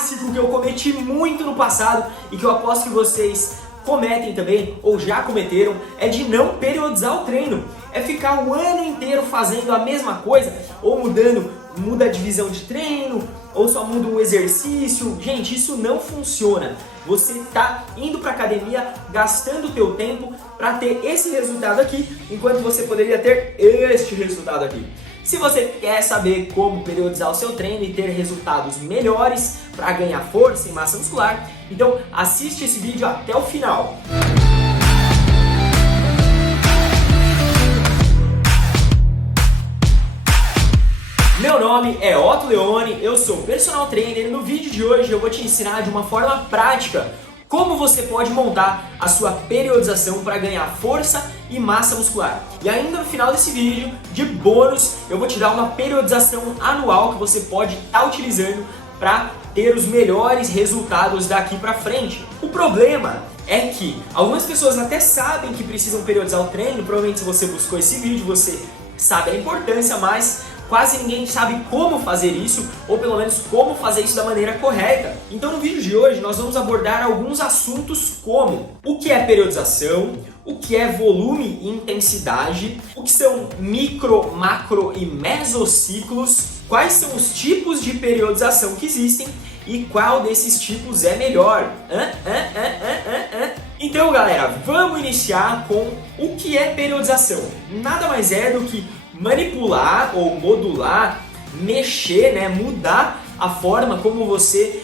clássico que eu cometi muito no passado e que eu aposto que vocês cometem também, ou já cometeram, é de não periodizar o treino. É ficar o ano inteiro fazendo a mesma coisa, ou muda a divisão de treino, ou só muda um exercício. Gente, isso não funciona. Você está indo para academia, gastando o teu tempo para ter esse resultado aqui, enquanto você poderia ter este resultado aqui. Se você quer saber como periodizar o seu treino e ter resultados melhores para ganhar força e massa muscular, então assiste esse vídeo até o final. Meu nome é Otto Leone, eu sou personal trainer e no vídeo de hoje eu vou te ensinar de uma forma prática como você pode montar a sua periodização para ganhar força e massa muscular. E ainda no final desse vídeo, de bônus, eu vou te dar uma periodização anual que você pode estar utilizando para ter os melhores resultados daqui para frente. O problema é que algumas pessoas até sabem que precisam periodizar o treino, provavelmente se você buscou esse vídeo, você sabe a importância, mas quase ninguém sabe como fazer isso, ou pelo menos como fazer isso da maneira correta. Então no vídeo de hoje nós vamos abordar alguns assuntos como o que é periodização, o que é volume e intensidade, o que são micro, macro e mesociclos, quais são os tipos de periodização que existem e qual desses tipos é melhor. Então galera, vamos iniciar com o que é periodização. Nada mais é do que manipular ou modular, mexer, mudar a forma como você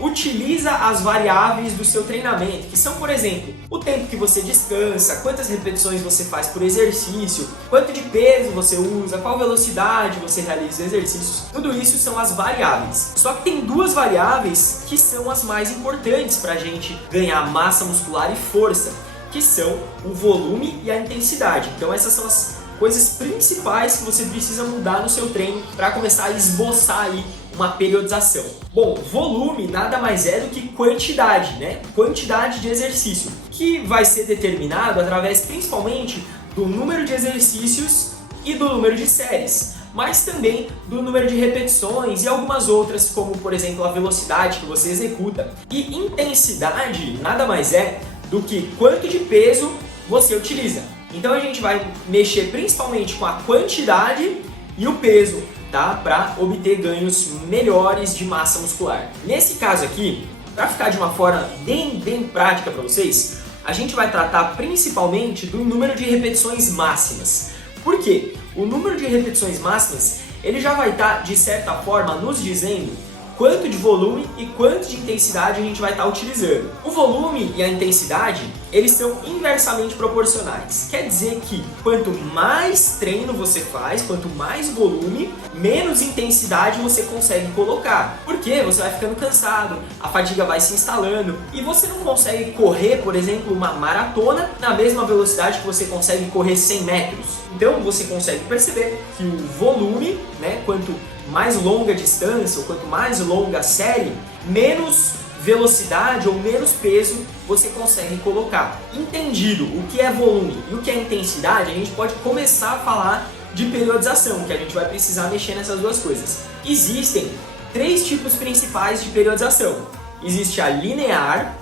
utiliza as variáveis do seu treinamento, que são, por exemplo, o tempo que você descansa, quantas repetições você faz por exercício, quanto de peso você usa, qual velocidade você realiza os exercícios. Tudo isso são as variáveis. Só que tem duas variáveis que são as mais importantes para a gente ganhar massa muscular e força, que são o volume e a intensidade. Então essas são as coisas principais que você precisa mudar no seu treino para começar a esboçar aí uma periodização. Bom, volume nada mais é do que quantidade, Quantidade de exercício, que vai ser determinado através principalmente do número de exercícios e do número de séries, mas também do número de repetições e algumas outras, como por exemplo a velocidade que você executa. E intensidade nada mais é do que quanto de peso você utiliza. Então a gente vai mexer principalmente com a quantidade e o peso, tá? Para obter ganhos melhores de massa muscular. Nesse caso aqui, para ficar de uma forma bem prática para vocês, a gente vai tratar principalmente do número de repetições máximas. Por quê? O número de repetições máximas, ele já vai estar, de certa forma, nos dizendo quanto de volume e quanto de intensidade a gente vai estar utilizando. O volume e a intensidade, eles são inversamente proporcionais. Quer dizer que quanto mais treino você faz, quanto mais volume, menos intensidade você consegue colocar. Porque você vai ficando cansado, a fadiga vai se instalando e você não consegue correr, por exemplo, uma maratona na mesma velocidade que você consegue correr 100 metros. Então você consegue perceber que o volume, quanto mais longa a distância ou quanto mais longa a série, menos velocidade ou menos peso você consegue colocar. Entendido o que é volume e o que é intensidade, a gente pode começar a falar de periodização, que a gente vai precisar mexer nessas duas coisas. Existem três tipos principais de periodização. Existe a linear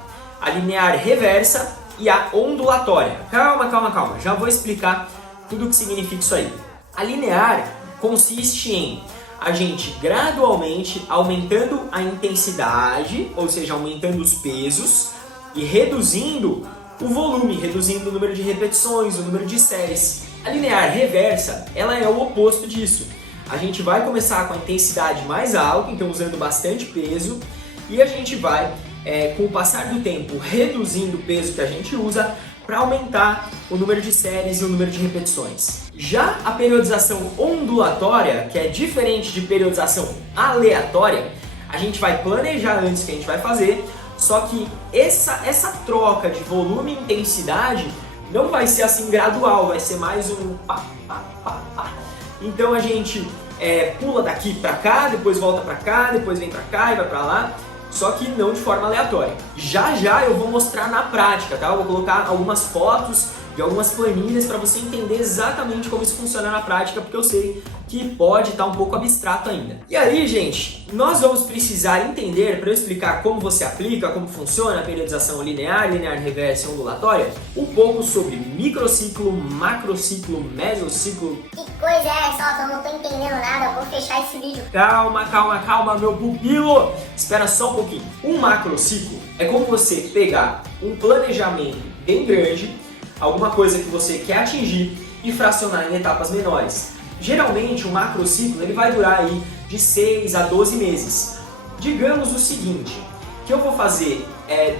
reversa e a ondulatória. Calma, já vou explicar tudo o que significa isso aí. A linear consiste em a gente gradualmente aumentando a intensidade, ou seja, aumentando os pesos e reduzindo o volume, reduzindo o número de repetições, o número de séries. A linear reversa, ela é o oposto disso. A gente vai começar com a intensidade mais alta, então usando bastante peso, e a gente vai, com o passar do tempo, reduzindo o peso que a gente usa para aumentar o número de séries e o número de repetições. Já a periodização ondulatória, que é diferente de periodização aleatória, a gente vai planejar antes o que a gente vai fazer, só que essa troca de volume e intensidade não vai ser assim gradual, vai ser mais um pá. Então a gente pula daqui para cá, depois volta para cá, depois vem para cá e vai para lá. Só que não de forma aleatória. Já eu vou mostrar na prática, tá? Eu vou colocar algumas fotos de algumas planilhas para você entender exatamente como isso funciona na prática, porque eu sei que pode estar um pouco abstrato ainda. E aí, gente, nós vamos precisar entender, para eu explicar como você aplica, como funciona a periodização linear, linear reversa e ondulatória, um pouco sobre microciclo, macrociclo, mesociclo. Que coisa é essa? Eu não tô entendendo nada, eu vou fechar esse vídeo. Calma, meu pupilo! Espera só um pouquinho. Um macrociclo é como você pegar um planejamento bem grande, alguma coisa que você quer atingir e fracionar em etapas menores. Geralmente, um macrociclo ele vai durar aí de 6 a 12 meses. Digamos o seguinte, que eu vou fazer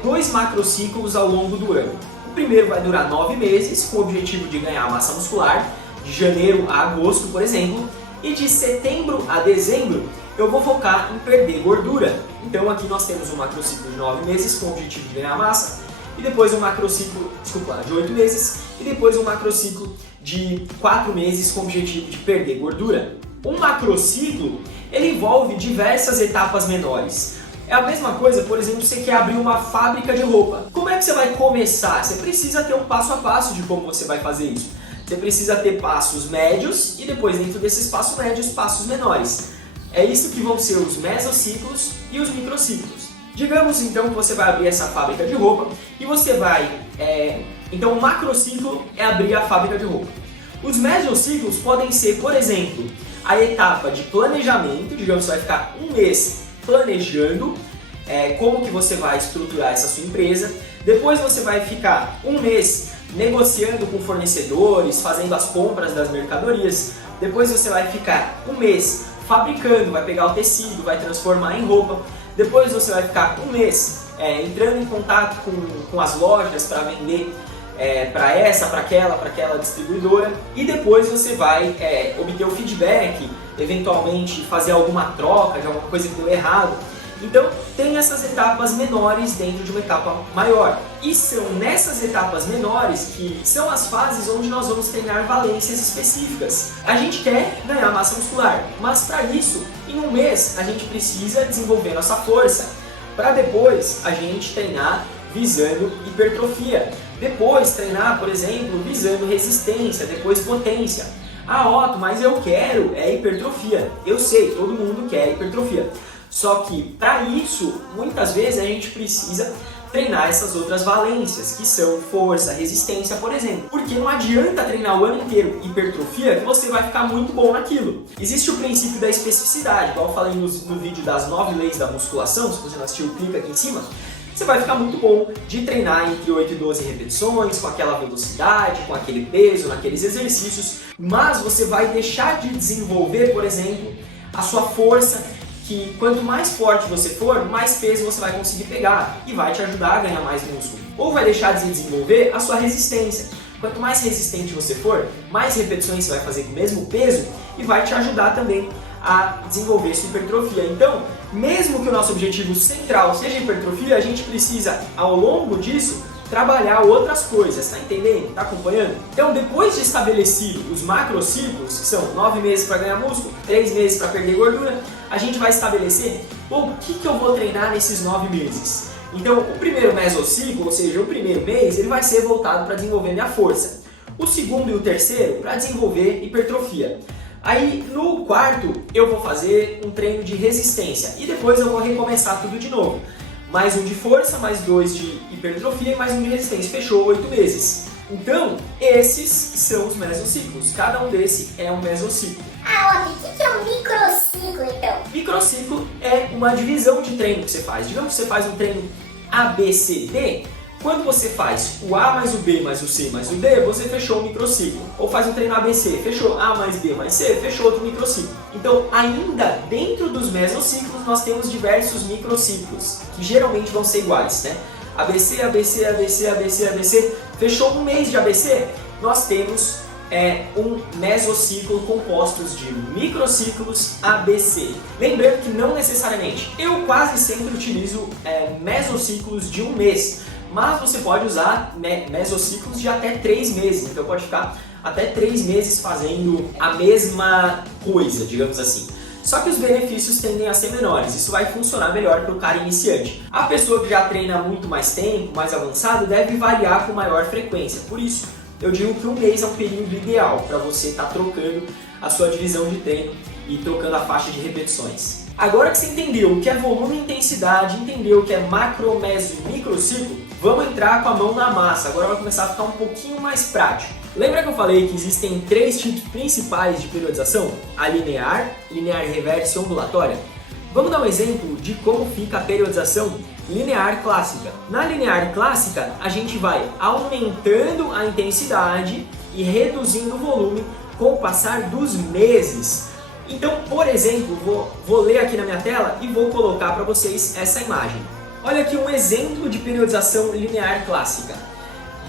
2 macrociclos ao longo do ano. O primeiro vai durar 9 meses, com o objetivo de ganhar massa muscular, de janeiro a agosto, por exemplo, e de setembro a dezembro eu vou focar em perder gordura. Então aqui nós temos um macrociclo de 9 meses com o objetivo de ganhar massa, e depois um macrociclo, de 8 meses, e depois um macrociclo de 4 meses com o objetivo de perder gordura. Um macrociclo, ele envolve diversas etapas menores. É a mesma coisa, por exemplo, você quer abrir uma fábrica de roupa. Como é que você vai começar? Você precisa ter um passo a passo de como você vai fazer isso. Você precisa ter passos médios e depois, dentro desses passos médios, passos menores. É isso que vão ser os mesociclos e os microciclos. Digamos então que você vai abrir essa fábrica de roupa e você vai... Então o macrociclo é abrir a fábrica de roupa. Os mesociclos podem ser, por exemplo, a etapa de planejamento. Digamos que você vai ficar um mês planejando como que você vai estruturar essa sua empresa. Depois você vai ficar um mês negociando com fornecedores, fazendo as compras das mercadorias. Depois você vai ficar um mês fabricando, vai pegar o tecido, vai transformar em roupa. Depois você vai ficar um mês entrando em contato com as lojas para vender para essa, para aquela distribuidora. E depois você vai obter o feedback, eventualmente fazer alguma troca de alguma coisa que deu errado. Então tem essas etapas menores dentro de uma etapa maior. E são nessas etapas menores que são as fases onde nós vamos treinar valências específicas. A gente quer ganhar massa muscular, mas para isso, em um mês, a gente precisa desenvolver nossa força, para depois a gente treinar visando hipertrofia. Depois treinar, por exemplo, visando resistência, depois potência. Ah, Otto, mas eu quero hipertrofia. Eu sei, todo mundo quer hipertrofia. Só que para isso, muitas vezes a gente precisa treinar essas outras valências, que são força, resistência, por exemplo. Porque não adianta treinar o ano inteiro hipertrofia que você vai ficar muito bom naquilo. Existe o princípio da especificidade, igual eu falei no vídeo das 9 leis da musculação, se você não assistiu, clica aqui em cima. Você vai ficar muito bom de treinar entre 8 e 12 repetições, com aquela velocidade, com aquele peso, naqueles exercícios, mas você vai deixar de desenvolver, por exemplo, a sua força, que quanto mais forte você for, mais peso você vai conseguir pegar e vai te ajudar a ganhar mais músculo. Ou vai deixar de desenvolver a sua resistência. Quanto mais resistente você for, mais repetições você vai fazer com o mesmo peso e vai te ajudar também a desenvolver sua hipertrofia. Então, mesmo que o nosso objetivo central seja hipertrofia, a gente precisa, ao longo disso, trabalhar outras coisas, tá entendendo? Tá acompanhando? Então, depois de estabelecido os macrociclos, que são 9 meses para ganhar músculo, 3 meses para perder gordura, a gente vai estabelecer o que eu vou treinar nesses 9 meses. Então, o primeiro mesociclo, ou seja, o primeiro mês, ele vai ser voltado para desenvolver minha força. O segundo e o terceiro, para desenvolver hipertrofia. Aí, no quarto, eu vou fazer um treino de resistência e depois eu vou recomeçar tudo de novo. Mais um de força, mais 2 de hipertrofia e mais um de resistência. Fechou 8 meses. Então, esses são os mesociclos. Cada um desses é um mesociclo. Ah, Otto, o que é um microciclo, então? Microciclo é uma divisão de treino que você faz. Digamos que você faz um treino ABCD. Quando você faz o A mais o B mais o C mais o D, você fechou o microciclo. Ou faz um treino ABC, fechou A mais B mais C, fechou outro microciclo. Então, ainda dentro dos mesociclos, nós temos diversos microciclos, que geralmente vão ser iguais, né? ABC, ABC, ABC, ABC, ABC. Fechou um mês de ABC, nós temos um mesociclo compostos de microciclos ABC. Lembrando que não necessariamente, eu quase sempre utilizo mesociclos de um mês. Mas você pode usar mesociclos de até 3 meses, então pode ficar até 3 meses fazendo a mesma coisa, digamos assim. Só que os benefícios tendem a ser menores, isso vai funcionar melhor para o cara iniciante. A pessoa que já treina muito mais tempo, mais avançado, deve variar com maior frequência. Por isso, eu digo que um mês é um período ideal para você estar trocando a sua divisão de treino e trocando a faixa de repetições. Agora que você entendeu o que é volume e intensidade, entendeu o que é macro, meso e microciclo, vamos entrar com a mão na massa. Agora vai começar a ficar um pouquinho mais prático. Lembra que eu falei que existem 3 tipos principais de periodização? A linear, linear reversa e ondulatória? Vamos dar um exemplo de como fica a periodização linear clássica. Na linear clássica, a gente vai aumentando a intensidade e reduzindo o volume com o passar dos meses. Então, por exemplo, vou ler aqui na minha tela e vou colocar para vocês essa imagem. Olha aqui um exemplo de periodização linear clássica.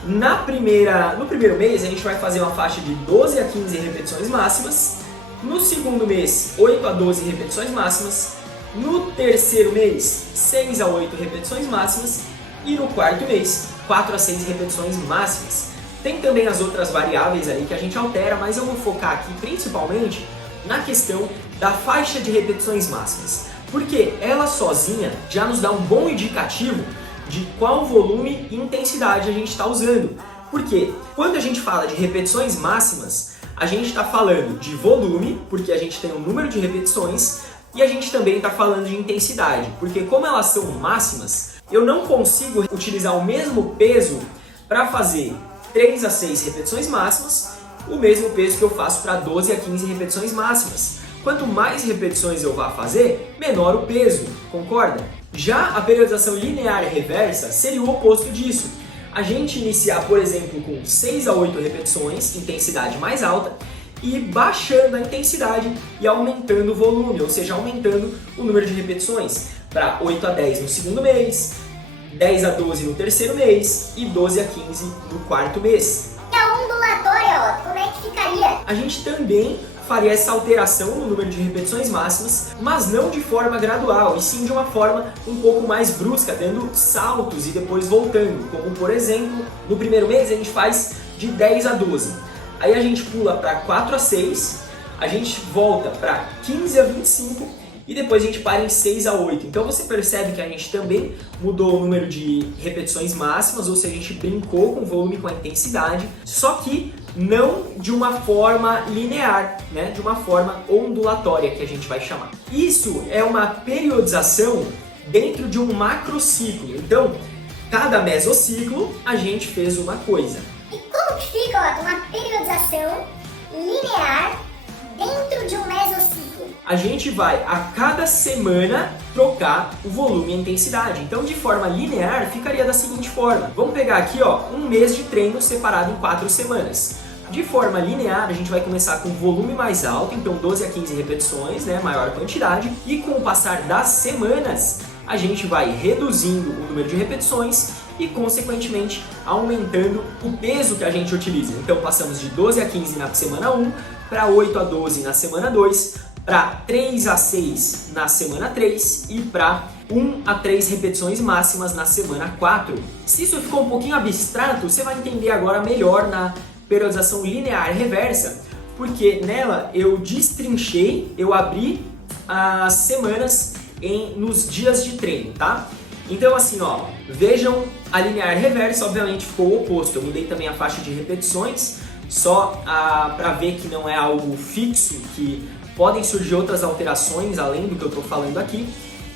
No primeiro mês, a gente vai fazer uma faixa de 12 a 15 repetições máximas. No segundo mês, 8 a 12 repetições máximas. No terceiro mês, 6 a 8 repetições máximas. E no quarto mês, 4 a 6 repetições máximas. Tem também as outras variáveis aí que a gente altera, mas eu vou focar aqui principalmente na questão da faixa de repetições máximas. Porque ela sozinha já nos dá um bom indicativo de qual volume e intensidade a gente está usando. Porque quando a gente fala de repetições máximas, a gente está falando de volume, porque a gente tem um número de repetições, e a gente também está falando de intensidade, porque como elas são máximas, eu não consigo utilizar o mesmo peso para fazer 3 a 6 repetições máximas, o mesmo peso que eu faço para 12 a 15 repetições máximas. Quanto mais repetições eu vá fazer, menor o peso, concorda? Já a periodização linear reversa seria o oposto disso. A gente iniciar, por exemplo, com 6 a 8 repetições, intensidade mais alta, e baixando a intensidade e aumentando o volume, ou seja, aumentando o número de repetições para 8 a 10 no segundo mês, 10 a 12 no terceiro mês e 12 a 15 no quarto mês. E a ondulatória, ó, como é que ficaria? A gente também faria essa alteração no número de repetições máximas, mas não de forma gradual, e sim de uma forma um pouco mais brusca, dando saltos e depois voltando, como por exemplo, no primeiro mês a gente faz de 10 a 12. Aí a gente pula para 4 a 6, a gente volta para 15 a 25 e depois a gente para em 6 a 8. Então você percebe que a gente também mudou o número de repetições máximas, ou seja, a gente brincou com o volume, com a intensidade, só que não de uma forma linear, né? De uma forma ondulatória que a gente vai chamar. Isso é uma periodização dentro de um macrociclo. Então, cada mesociclo a gente fez uma coisa. E como que fica, ó, uma periodização linear dentro de um mesociclo? A gente vai a cada semana trocar o volume e a intensidade. Então, de forma linear, ficaria da seguinte forma. Vamos pegar aqui, ó, um mês de treino separado em 4 semanas. De forma linear, a gente vai começar com volume mais alto, então 12 a 15 repetições, né, maior quantidade. E com o passar das semanas, a gente vai reduzindo o número de repetições e, consequentemente, aumentando o peso que a gente utiliza. Então, passamos de 12 a 15 na semana 1, para 8 a 12 na semana 2, para 3 a 6 na semana 3 e para 1 a 3 repetições máximas na semana 4. Se isso ficou um pouquinho abstrato, você vai entender agora melhor na periodização linear reversa, porque nela eu destrinchei, eu abri as semanas nos dias de treino, tá? Então assim, ó, vejam, a linear reversa obviamente ficou o oposto. Eu mudei também a faixa de repetições, só para ver que não é algo fixo, que podem surgir outras alterações além do que eu estou falando aqui.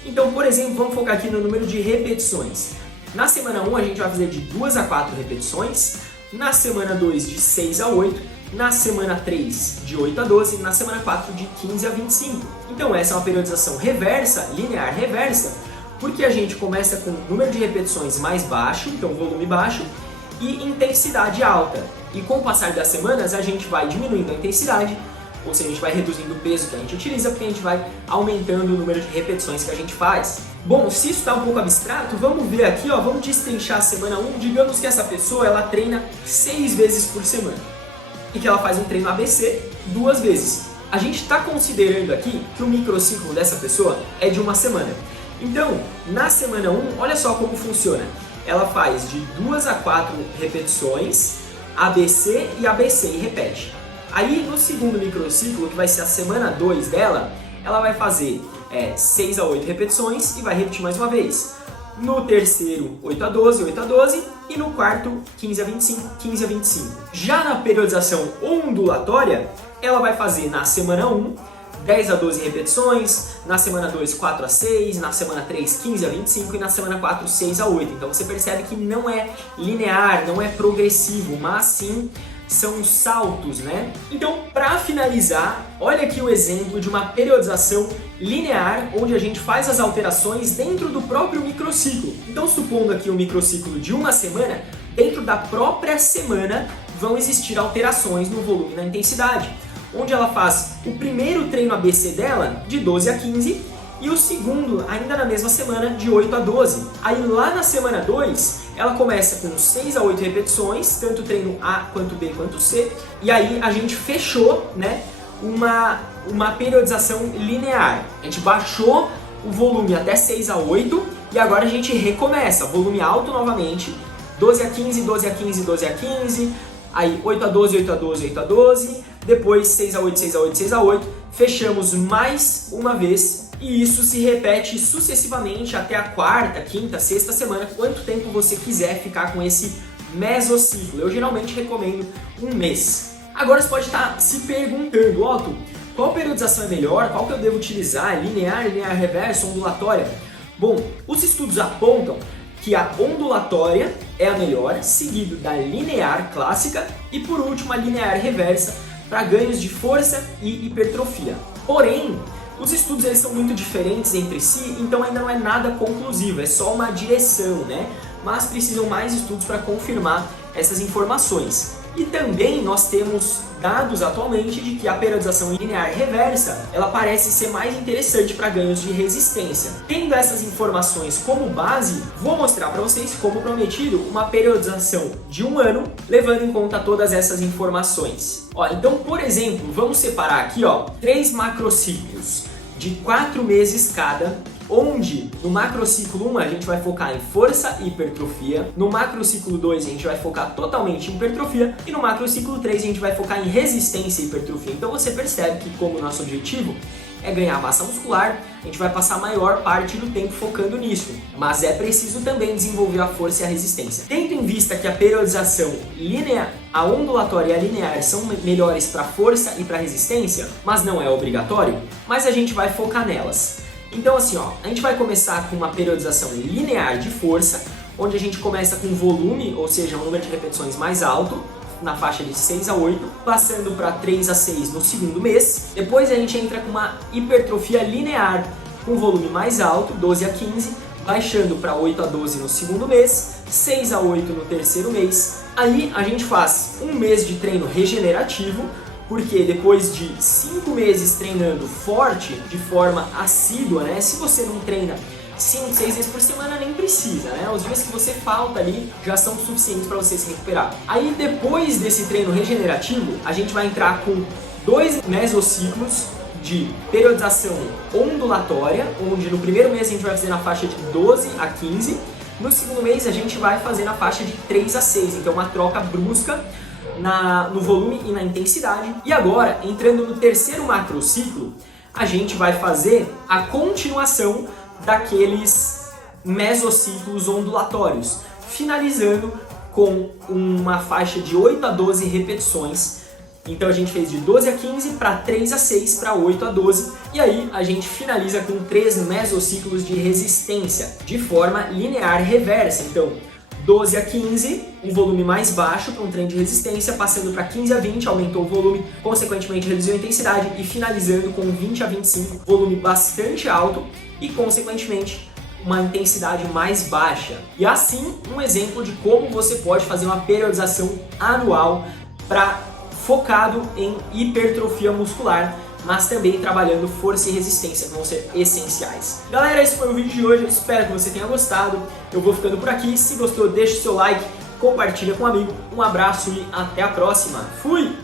Então, por exemplo, vamos focar aqui no número de repetições. Na semana 1 a gente vai fazer de 2 a 4 repetições, na semana 2 de 6 a 8, na semana 3 de 8 a 12, na semana 4 de 15 a 25. Então essa é uma periodização reversa, linear reversa, porque a gente começa com número de repetições mais baixo, então volume baixo, e intensidade alta. E com o passar das semanas a gente vai diminuindo a intensidade, ou seja, a gente vai reduzindo o peso que a gente utiliza, porque a gente vai aumentando o número de repetições que a gente faz. Bom, se isso está um pouco abstrato, vamos ver aqui, ó, vamos destrinchar a semana 1. Digamos que essa pessoa ela treina 6 vezes por semana e que ela faz um treino ABC 2 vezes. A gente está considerando aqui que o microciclo dessa pessoa é de uma semana. Então, na semana 1, olha só como funciona. Ela faz de 2 a 4 repetições, ABC e ABC e repete. Aí no segundo microciclo, que vai ser a semana 2 dela, ela vai fazer 6 a 8 repetições e vai repetir mais uma vez. no terceiro 8 a 12, 8 a 12 e no quarto 15 a 25, 15 a 25. Já na periodização ondulatória, ela vai fazer na semana 1 10 a 12 repetições, na semana 2 4 a 6, na semana 3 15 a 25 e na semana 4 6 a 8. Então você percebe que não é linear, não é progressivo, mas sim são saltos, né? Então, para finalizar, olha aqui o exemplo de uma periodização linear, onde a gente faz as alterações dentro do próprio microciclo. Então, supondo aqui um microciclo de uma semana, dentro da própria semana vão existir alterações no volume e na intensidade, onde ela faz o primeiro treino ABC dela de 12 a 15 e o segundo, ainda na mesma semana, de 8 a 12. Aí lá na semana 2, ela começa com 6 a 8 repetições, tanto treino A quanto B quanto C, e aí a gente fechou, né, uma periodização linear. A gente baixou o volume até 6 a 8 e agora a gente recomeça, volume alto novamente, 12 a 15, 12 a 15, 12 a 15, aí 8 a 12, 8 a 12, 8 a 12, depois 6 a 8, 6 a 8, 6 a 8, fechamos mais uma vez e isso se repete sucessivamente até a quarta, quinta, sexta semana, quanto tempo você quiser ficar com esse mesociclo. Eu geralmente recomendo um mês. Agora você pode estar se perguntando, Otto, qual periodização é melhor? Qual que eu devo utilizar? Linear, linear reverso, ondulatória? Bom, os estudos apontam que a ondulatória é a melhor, seguido da linear clássica e por último a linear reversa para ganhos de força e hipertrofia. Porém, os estudos eles são muito diferentes entre si, então ainda não é nada conclusivo, é só uma direção, né? Mas precisam mais estudos para confirmar essas informações. E também nós temos dados atualmente de que a periodização linear reversa ela parece ser mais interessante para ganhos de resistência. Tendo essas informações como base, vou mostrar para vocês, como prometido, uma periodização de um ano, levando em conta todas essas informações. Então, por exemplo, vamos separar aqui 3 macrociclos de 4 meses cada, onde no macrociclo 1 a gente vai focar em força e hipertrofia, no macrociclo 2 a gente vai focar totalmente em hipertrofia e no macrociclo 3 a gente vai focar em resistência e hipertrofia. Então você percebe que como nosso objetivo é ganhar massa muscular, a gente vai passar a maior parte do tempo focando nisso, mas é preciso também desenvolver a força e a resistência. Tendo em vista que a periodização linear, a ondulatória e a linear são melhores para força e para resistência, mas não é obrigatório, mas a gente vai focar nelas. Então assim, a gente vai começar com uma periodização linear de força, onde a gente começa com volume, ou seja, um número de repetições mais alto, na faixa de 6 a 8, passando para 3 a 6 no segundo mês. Depois a gente entra com uma hipertrofia linear, com volume mais alto, 12 a 15, baixando para 8 a 12 no segundo mês, 6 a 8 no terceiro mês. Aí a gente faz um mês de treino regenerativo, porque depois de 5 meses treinando forte, de forma assídua, né? Se você não treina 5, 6 vezes por semana, nem precisa, né? Os dias que você falta ali já são suficientes para você se recuperar. Aí depois desse treino regenerativo, a gente vai entrar com 2 mesociclos de periodização ondulatória, onde no primeiro mês a gente vai fazer na faixa de 12 a 15, no segundo mês a gente vai fazer na faixa de 3 a 6, então uma troca brusca no volume e na intensidade. E agora, entrando no terceiro macrociclo, a gente vai fazer a continuação daqueles mesociclos ondulatórios, finalizando com uma faixa de 8 a 12 repetições. Então a gente fez de 12 a 15 para 3 a 6 para 8 a 12 e aí a gente finaliza com 3 mesociclos de resistência de forma linear reversa. Então 12 a 15, um volume mais baixo para um treino de resistência, passando para 15 a 20, aumentou o volume, consequentemente reduziu a intensidade e finalizando com 20 a 25, volume bastante alto e consequentemente uma intensidade mais baixa. E assim, um exemplo de como você pode fazer uma periodização anual focado em hipertrofia muscular, mas também trabalhando força e resistência, que vão ser essenciais. Galera, esse foi o vídeo de hoje, eu espero que você tenha gostado. Eu vou ficando por aqui, se gostou deixa o seu like, compartilha com um amigo, um abraço e até a próxima. Fui!